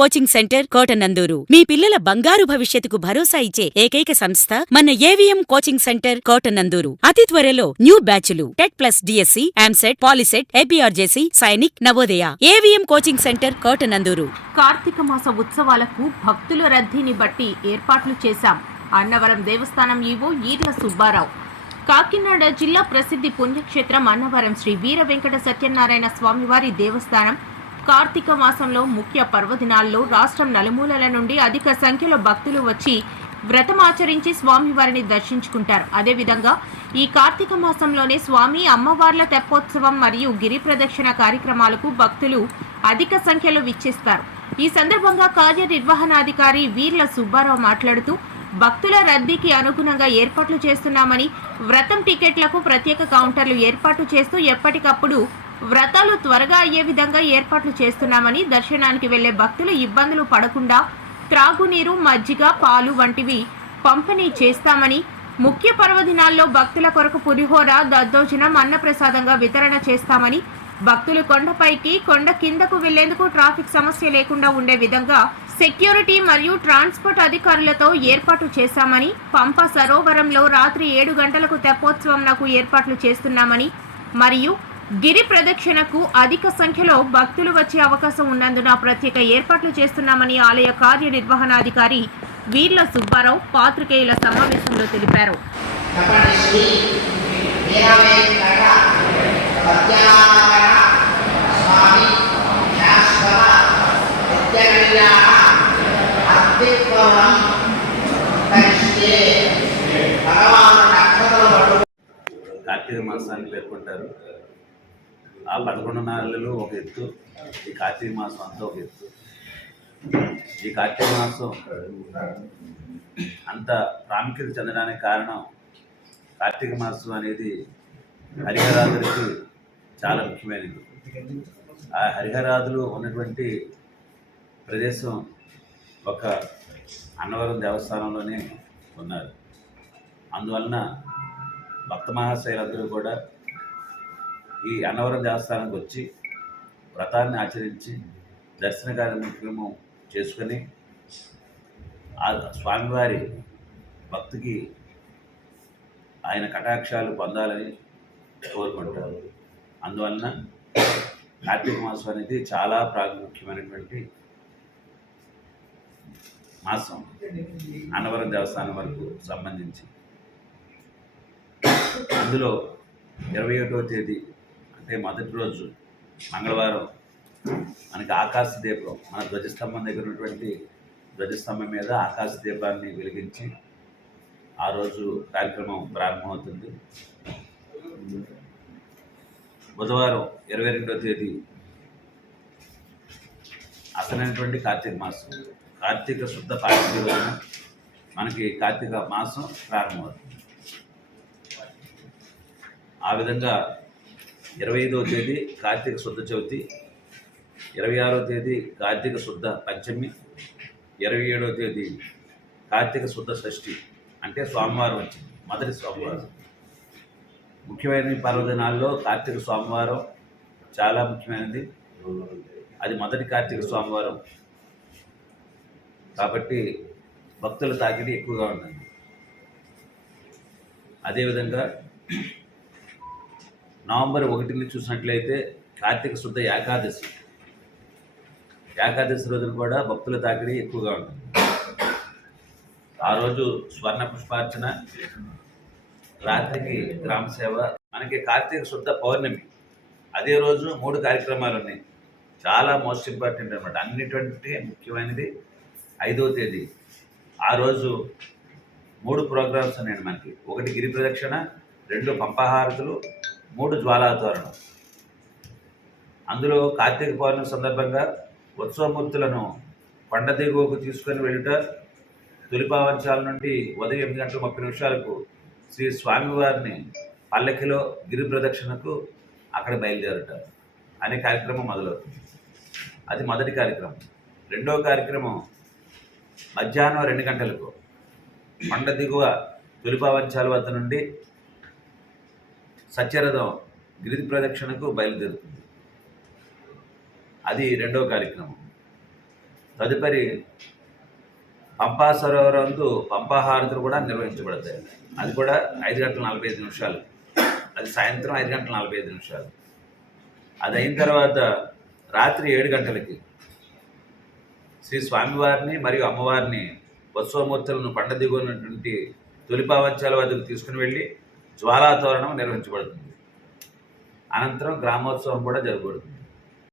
Coaching centre Kotananduru మీ పిల్లల బంగారు భవిష్యత్తుకు భరోసా ఇచ్చే ఏకైక సంస్థ మన ఏవిఎం కోచింగ్ సెంటర్ కోటనందూరు. అతి త్వరలో న్యూ బ్యాచ్లు TET plus DSC, EAMCET, POLYCET, APRJC, Sainik, Navodaya. AVM coaching centre Kotananduru. కార్తీక మాస ఉత్సవాలకు భక్తుల రద్దీని బట్టి ఏర్పాట్లు చేశాం. అన్నవరం దేవస్థానం ఈవో ఈర్ల సుబ్బారావు. కాకినాడ జిల్లా ప్రసిద్ధి పుణ్యక్షేత్రం అన్నవరం శ్రీ వీర వెంకట సత్యనారాయణ స్వామివారి దేవస్థానం కార్తీక మాసంలో ముఖ్య పర్వదినాల్లో రాష్ట్రం నలుమూలల నుండి అధిక సంఖ్యలో భక్తులు వచ్చి వ్రతమాచరించి స్వామివారిని దర్శించుకుంటారు. అదేవిధంగా ఈ కార్తీక మాసంలోనే స్వామి అమ్మవార్ల తెప్పోత్సవం మరియు గిరి ప్రదక్షిణ కార్యక్రమాలకు భక్తులు అధిక సంఖ్యలో విచ్చేస్తారు. ఈ సందర్భంగా కార్యనిర్వహణాధికారి వీర్ల సుబ్బారావు మాట్లాడుతూ భక్తుల రద్దీకి అనుగుణంగా ఏర్పాట్లు చేస్తున్నామని, వ్రతం టికెట్లకు ప్రత్యేక కౌంటర్లు ఏర్పాటు చేస్తూ ఎప్పటికప్పుడు వ్రతాలు త్వరగా అయ్యే విధంగా ఏర్పాట్లు చేస్తున్నామని, దర్శనానికి వెళ్లే భక్తులు ఇబ్బందులు పడకుండా త్రాగునీరు, మజ్జిగ, పాలు వంటివి పంపిణీ చేస్తామని, ముఖ్య పర్వదినాల్లో భక్తుల కొరకు పులిహోర, దద్దోజనం, అన్నప్రసాదంగా వితరణ చేస్తామని, భక్తులు కొండపైకి, కొండ కిందకు వెళ్లేందుకు ట్రాఫిక్ సమస్య లేకుండా ఉండే విధంగా సెక్యూరిటీ మరియు ట్రాన్స్పోర్ట్ అధికారులతో ఏర్పాటు చేశామని, పంప సరోవరంలో రాత్రి 7 గంటలకు తెప్పోత్సవంకు ఏర్పాట్లు చేస్తున్నామని మరియు గిరి ప్రదక్షిణకు అధిక సంఖ్యలో భక్తులు వచ్చే అవకాశం ఉన్నందున ప్రత్యేక ఏర్పాట్లు చేస్తున్నామని ఆలయ కార్యనిర్వహణాధికారి వీర్ల సుబ్బారావు పాత్రికేయుల సమావేశంలో తెలిపారు. కార్తీక మాసాన్ని పేర్కొంటారు. ఆ 11 నెలలు ఒక ఎత్తు, ఈ కార్తీక మాసం అంతా ఒక ఎత్తు. ఈ కార్తీక మాసం అంత ప్రాముఖ్యత చెందడానికి కారణం కార్తీక మాసం అనేది హరిహరాదులకి చాలా ముఖ్యమైనది. ఆ హరిహరాదులు ఉన్నటువంటి ప్రదేశం ఒక అన్నవరం దేవస్థానంలోనే ఉన్నారు. అందువలన భక్త మహాశైలందరూ కూడా ఈ అన్నవరం దేవస్థానానికి వచ్చి వ్రతాన్ని ఆచరించి దర్శన కార్యక్రమం చేసుకొని ఆ స్వామివారి భక్తికి ఆయన కటాక్షాలు పొందాలని కోరుకుంటారు. అందువలన కార్తీక మాసం అనేది చాలా ప్రాముఖ్యమైనటువంటి మాసం అన్నవరం దేవస్థానం వరకు సంబంధించి. అందులో 21వ తేదీ అంటే మొదటి రోజు మంగళవారం మనకి ఆకాశ దీపం, మన ధ్వజస్తంభం దగ్గర ఉన్నటువంటి ధ్వజస్తంభం మీద ఆకాశ దీపాన్ని వెలిగించి ఆ రోజు కార్యక్రమం ప్రారంభమవుతుంది. బుధవారం 22వ తేదీ అసలైనటువంటి కార్తీక మాసం, కార్తీక శుద్ధ పాఠ్య రోజున మనకి కార్తీక మాసం ప్రారంభమవుతుంది. ఆ విధంగా 25వ తేదీ కార్తీక శుద్ధ చవితి, 26వ తేదీ కార్తీక శుద్ధ పంచమి, 27వ తేదీ కార్తీక శుద్ధ షష్ఠి అంటే సోమవారం వచ్చింది, మొదటి సోమవారం. ముఖ్యమైన పర్వదినాల్లో కార్తీక సోమవారం చాలా ముఖ్యమైనది. అది మొదటి కార్తీక సోమవారం కాబట్టి భక్తుల తాకిడి ఎక్కువగా ఉంటుంది. అదేవిధంగా నవంబర్ 1 చూసినట్లయితే కార్తీక శుద్ధ ఏకాదశి, ఏకాదశి రోజున కూడా భక్తుల తాకిడి ఎక్కువగా ఉంటుంది. ఆ రోజు స్వర్ణ పుష్పార్చన, రాత్రికి గ్రామ సేవ. మనకి కార్తీక శుద్ధ పౌర్ణమి అదే రోజు 3 కార్యక్రమాలు ఉన్నాయి. చాలా మోస్ట్ ఇంపార్టెంట్ అనమాట. అన్నిటువంటి ముఖ్యమైనది 5వ తేదీ. ఆ రోజు 3 ప్రోగ్రామ్స్ ఉన్నాయండి మనకి. 1 గిరి ప్రదక్షిణ, 2 పంపహారతులు, 3 జ్వాలాతోరణం. అందులో కార్తీక పౌర్ణమి సందర్భంగా ఉత్సవమూర్తులను కొండ దిగువకు తీసుకొని వెళ్ళుట, తొలిపావంచాల నుండి ఉదయం 8:30 శ్రీ స్వామివారిని పల్లకిలో గిరి ప్రదక్షిణకు అక్కడ బయలుదేరట అనే కార్యక్రమం మొదలవుతుంది. అది మొదటి కార్యక్రమం. రెండవ కార్యక్రమం మధ్యాహ్నం 2 గంటలకు కొండ దిగువ తొలిపావంచాల వద్ద నుండి సత్యరథం గిరి ప్రదక్షిణకు బయలుదేరుతుంది. అది రెండవ కార్యక్రమం. తదుపరి పంపా సరోవరందు పంపాహారతులు కూడా నిర్వహించబడతాయి. అది కూడా 5:45 అది సాయంత్రం 5:45. అది అయిన తర్వాత రాత్రి 7 గంటలకి శ్రీ స్వామివారిని మరియు అమ్మవారిని ఉత్సవమూర్తులను కొండ దిగున్నటువంటి తొలిపావంచాల వద్దకు తీసుకుని వెళ్ళి జ్వాలాతోరణం నిర్వహించబడుతుంది. అనంతరం గ్రామోత్సవం కూడా జరగబడుతుంది.